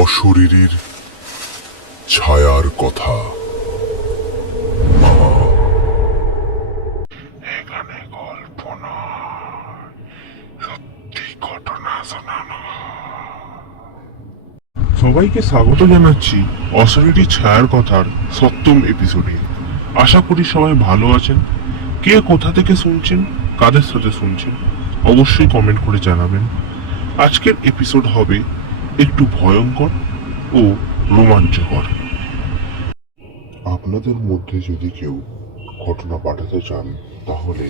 অশরীরীর ছায়ার কথা। এখানে গল্প নয়, সত্যি ঘটনা শোনানো। সবাইকে স্বাগত জানাচ্ছি অশরীরী ছায়ার কথার সপ্তম এপিসোডে। আশা করি সবাই ভালো আছেন। কে কোথা থেকে শুনছেন, কাদের সাথে শুনছেন, অবশ্যই কমেন্ট করে জানাবেন। আজকের এপিসোড হবে একটু ভয়ঙ্কর ও রোমাঞ্চকর। আপনাদের মধ্যে যদি কেউ ঘটনা পাঠাতে চান, তাহলে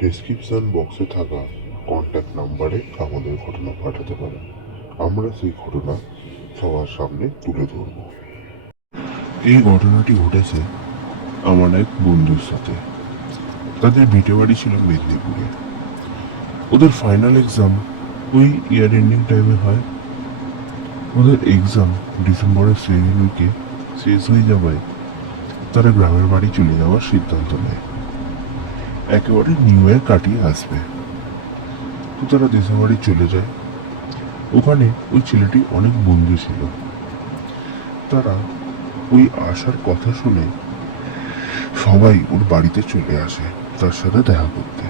ডেসক্রিপশন বক্সে থাকা কন্ট্যাক্ট নাম্বারে আমাদের ঘটনা পাঠাতে পারেন। আমরা সেই ঘটনা সবার সামনে তুলে ধরব। এই ঘটনাটি ঘটেছে আমার এক বন্ধুর সাথে। তাদের ভিটে বাড়ি ছিল মেদিনীপুরে। ওদের ফাইনাল এক্সাম ওই ইয়ার এন্ডিং টাইমে হয়। ওদের এক্সাম ডিসেম্বরের সেকেন্ড উইকে শেষ হয়ে যাওয়ায় তারা গ্রামের বাড়ি চলে যাওয়ার সিদ্ধান্ত নেয়। একেবারে নিউ ইয়ার কাটিয়ে আসবে। তো তারা দেশের বাড়ি চলে যায়। ওখানে ওই ছেলেটি অনেক বন্ধু ছিল। তারা ওই আসার কথা শুনে সবাই ওর বাড়িতে চলে আসে তার সাথে দেখা করতে।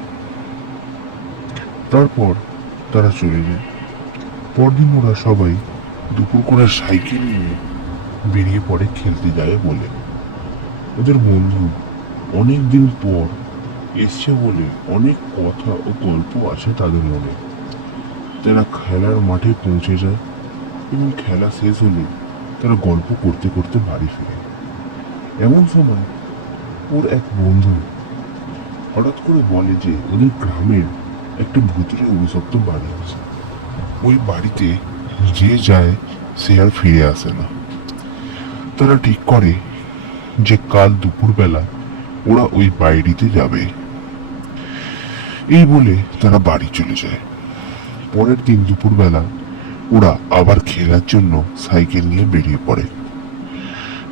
তারপর তারা চলে যায়। পরদিন ওরা সবাই দুপুর করে সাইকেল নিয়ে বেরিয়ে পড়ে খেলতে যায় বলে। ওদের বন্ধু অনেক দিন পর এসছে বলে অনেক কথা ও গল্প আছে তাদের মনে। তারা খেলার মাঠে পৌঁছে যায় এবং খেলা শেষ হলে তারা গল্প করতে করতে বাড়ি ফিরে। এমন সময় ওর এক বন্ধু হঠাৎ করে বলে যে ওদের গ্রামের একটা ভূতুরে অভিশপ্ত বাড়ি আছে। ওই বাড়িতে যে যায় সে আর ফিরে আসে না। তারা ঠিক করে যে কাল দুপুরবেলা ওরা ওই বাড়িতে যাবে। এই বলে তারা বাড়ি চলে যায়। পরের দিন দুপুরবেলা ওরা আবার খেলার জন্য সাইকেল নিয়ে বেরিয়ে পড়ে।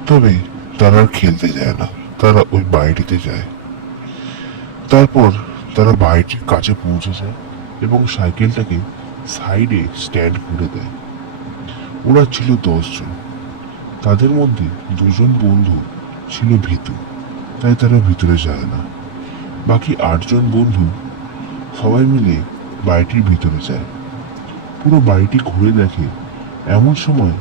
তবে তারা আর খেলতে যায় না, তারা ওই বাড়িতে যায়। তারপর তারা বাড়িটির কাছে পৌঁছে যায় এবং সাইকেলটাকে সাইডে স্ট্যান্ড করে দেয়। ওরা ছিল 10 জন। তাদের মধ্যে 2 জন বন্ধু ছিল ভীতু, তাই তারা ভিতরে যায় না। বাকি 8 জন বন্ধু সবাই মিলে বাড়িটির ভিতরে যায়। পুরো বাড়িটি ঘুরে দেখে। এমন সময়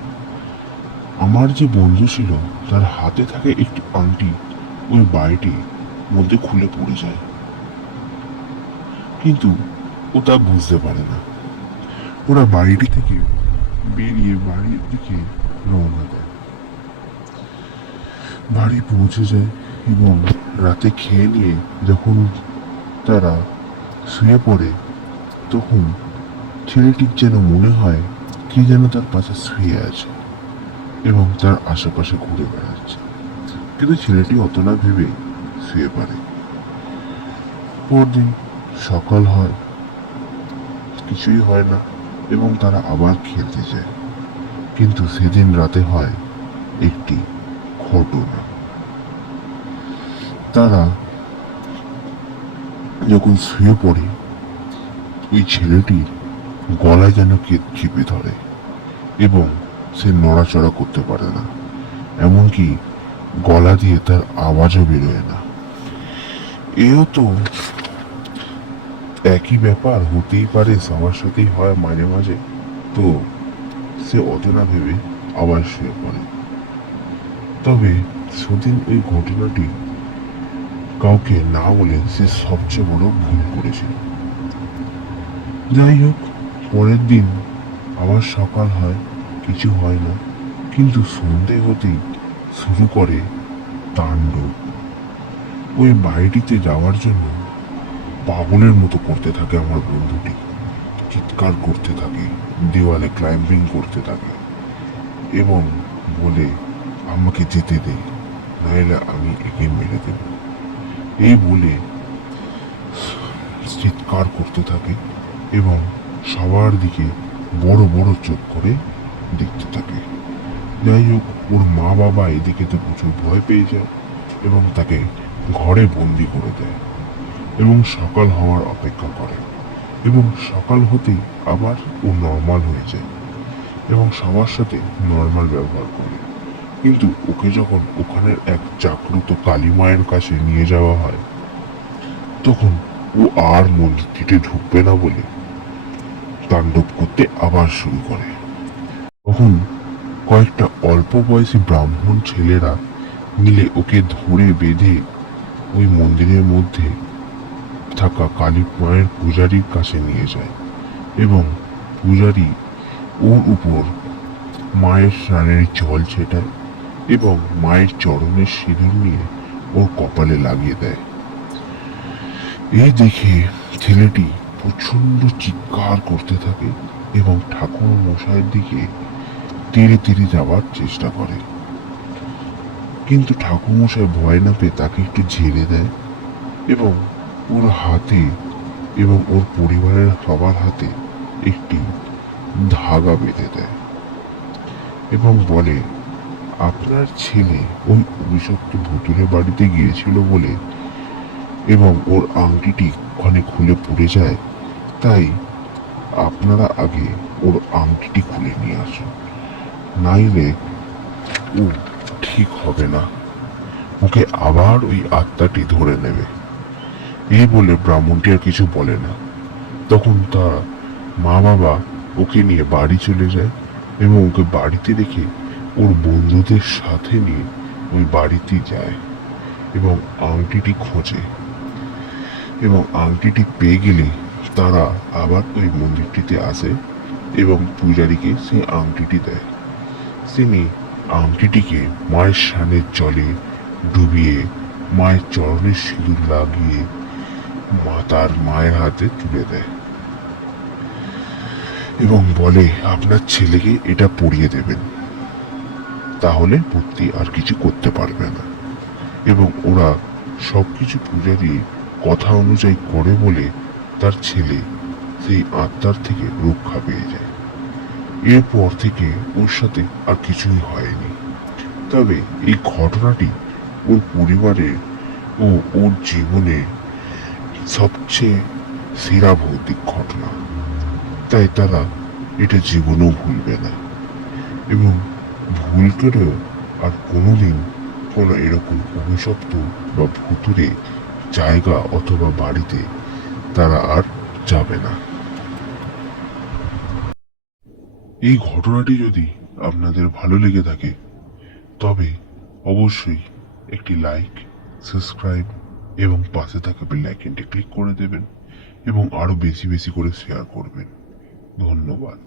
আমার যে বন্ধু ছিল তার হাতে থাকে একটি আংটি ওই বাড়িটির মধ্যে খুলে পড়ে যায়, কিন্তু ও তা বুঝতে পারে না। ওরা বাড়িটি থেকে বেরিয়ে বাড়ির দিকে রওনা দেয়। বাড়ি পৌঁছে যায় এবং রাতে খেয়ে নিয়ে যখন তারা শুয়ে পড়ে, তখন ছেলেটির যেন মনে হয় কি যেন তার পাশে শুয়ে আছে এবং তার আশেপাশে ঘুরে বেড়াচ্ছে, কিন্তু ছেলেটি অত না ভেবে শুয়ে পড়ে। পরদিন সকাল হয়, কিছুই হয় না এবং তারা আবার খেলতে যায়। কিন্তু সেদিন রাতে হয় একটি ঘটনা। তারা যখন শুয়ে পড়ে, ওই ছেলেটির গলায় যেন কে চেপে ধরে এবং সে নড়াচড়া করতে পারে না, এমনকি গলা দিয়ে তার আওয়াজও বেরোয় না। এও তো একই ব্যাপার হতেই পারে, সবার সাথেই হয় মাঝে মাঝে। তো সে অত না ভেবে আবার শুয়ে পড়ে। তবে সেদিন ওই ঘটনাটি কাউকে না বলে সে সবচেয়ে বড় ভুল করেছিল। যাই হোক, পরের দিন আবার সকাল হয়, কিছু হয় না, কিন্তু সন্ধে হতেই শুরু করে তাণ্ডব। ওই বাড়িটিতে যাওয়ার জন্য পাগলের মতো করতে থাকে আমার বন্ধুটি। চিৎকার করতে থাকে, দেওয়ালে ক্লাইম্বিং করতে থাকে এবং বলে আমাকে যেতে দে, নাহলে আমি একে মেরে দেব। এই বলে চিৎকার করতে থাকে এবং সবার দিকে বড় বড় চোখ করে দেখতে থাকে। যাই হোক, ওর মা বাবা এদিকে তো প্রচুর ভয় পেয়ে যায় এবং তাকে ঘরে বন্দি করে দেয়। এবং সকাল হওয়ার অপেক্ষা করে এবং সকাল হতেই আবার ও নর্মাল হয়ে যায় এবং সবার সাথে নর্মাল ব্যবহার করে। কিন্তু ওকে যখন ওখানের এক জাগ্রত কালী মায়ের কাছে নিয়ে যাওয়া হয়, তখন ও আর মন্দিরটিতে ঢুকবে না বলে তাণ্ডব করতে আবার শুরু করে। তখন কয়েকটা অল্প বয়সী ব্রাহ্মণ ছেলেরা মিলে ওকে ধরে বেঁধে ওই মন্দিরের মধ্যে থাকা কালী মায়ের পূজারীর কাছে নিয়ে যায় এবং পূজারী ওর উপর মায়ের স্নানের জল ছেটায় এবং মায়ের চরণের সিঁদুর নিয়ে ওর কপালে লাগিয়ে দেয়। এই দেখে ছেলেটি প্রচন্ড চিৎকার করতে থাকে এবং ঠাকুর মশাইয়ের দিকে তেড়ে তেড়ে যাওয়ার চেষ্টা করে, কিন্তু ঠাকুর মশাই ভয় না পেয়ে তাকে একটু ঝেড়ে দেয় এবং ওর হাতে এবং ওর পরিবারের সবার হাতে একটি ধাগা বেঁধে দেয় এবং বলে, আপনার ছেলে ওই অভিশপ্ত ভুতুরে বাড়িতে গিয়েছিল বলে এবং ওর আংটিটি ওখানে খুলে পড়ে যায়, তাই আপনারা আগে ওর আংটিটি খুলে নিয়ে আসুন, নাইলে ও ঠিক হবে না, ওকে আবার ওই আত্মাটি ধরে নেবে। এই বলে ব্রাহ্মণটি আর কিছু বলে না। তখন তার মা বাবা ওকে নিয়ে বাড়ি চলে যায় এবং ওকে বাড়িতে রেখে ওর বন্ধুদের সাথে নিয়ে ওই বাড়িতে যায় এবং আংটিটি খোঁজে এবং আংটিটি পেয়ে গেলে তারা আবার ওই মন্দিরটিতে আসে এবং পূজারীকে সেই আংটিটি দেয়। তিনি আংটিটিকে মায়ের স্নানের জলে ডুবিয়ে মায়ের চরণের সিঁদুর লাগিয়ে তার মায়ের হাতে তুলে দেয় এবং বলে, আপনার ছেলেকে এটা পরিয়ে দেবেন, তাহলে ভূতটি আর কিছু করতে পারবে না। এবং ওরা সবকিছু পূজারী কথা অনুযায়ী করে বলে তার ছেলে সেই আত্মার থেকে রক্ষা পেয়ে যায়। এরপর থেকে ওর সাথে আর কিছুই হয়নি। তবে এই ঘটনাটি ওর পরিবারের ও ওর জীবনে সবচেয়ে সেরা ভৌতিক ঘটনা, তাই তারা এটা জীবনেও ভুলবে না এবং ভুল করেও আর কোনোদিন কোনো এরকম অভিশপ্ত বা ভুতুরে জায়গা অথবা বাড়িতে তারা আর যাবে না। এই ঘটনাটি যদি আপনাদের ভালো লেগে থাকে তবে অবশ্যই একটি লাইক, সাবস্ক্রাইব এবং পাশে থাকা বেল আইকনটি ক্লিক করে দেবেন এবং আরো বেশি বেশি করে শেয়ার করবেন। ধন্যবাদ।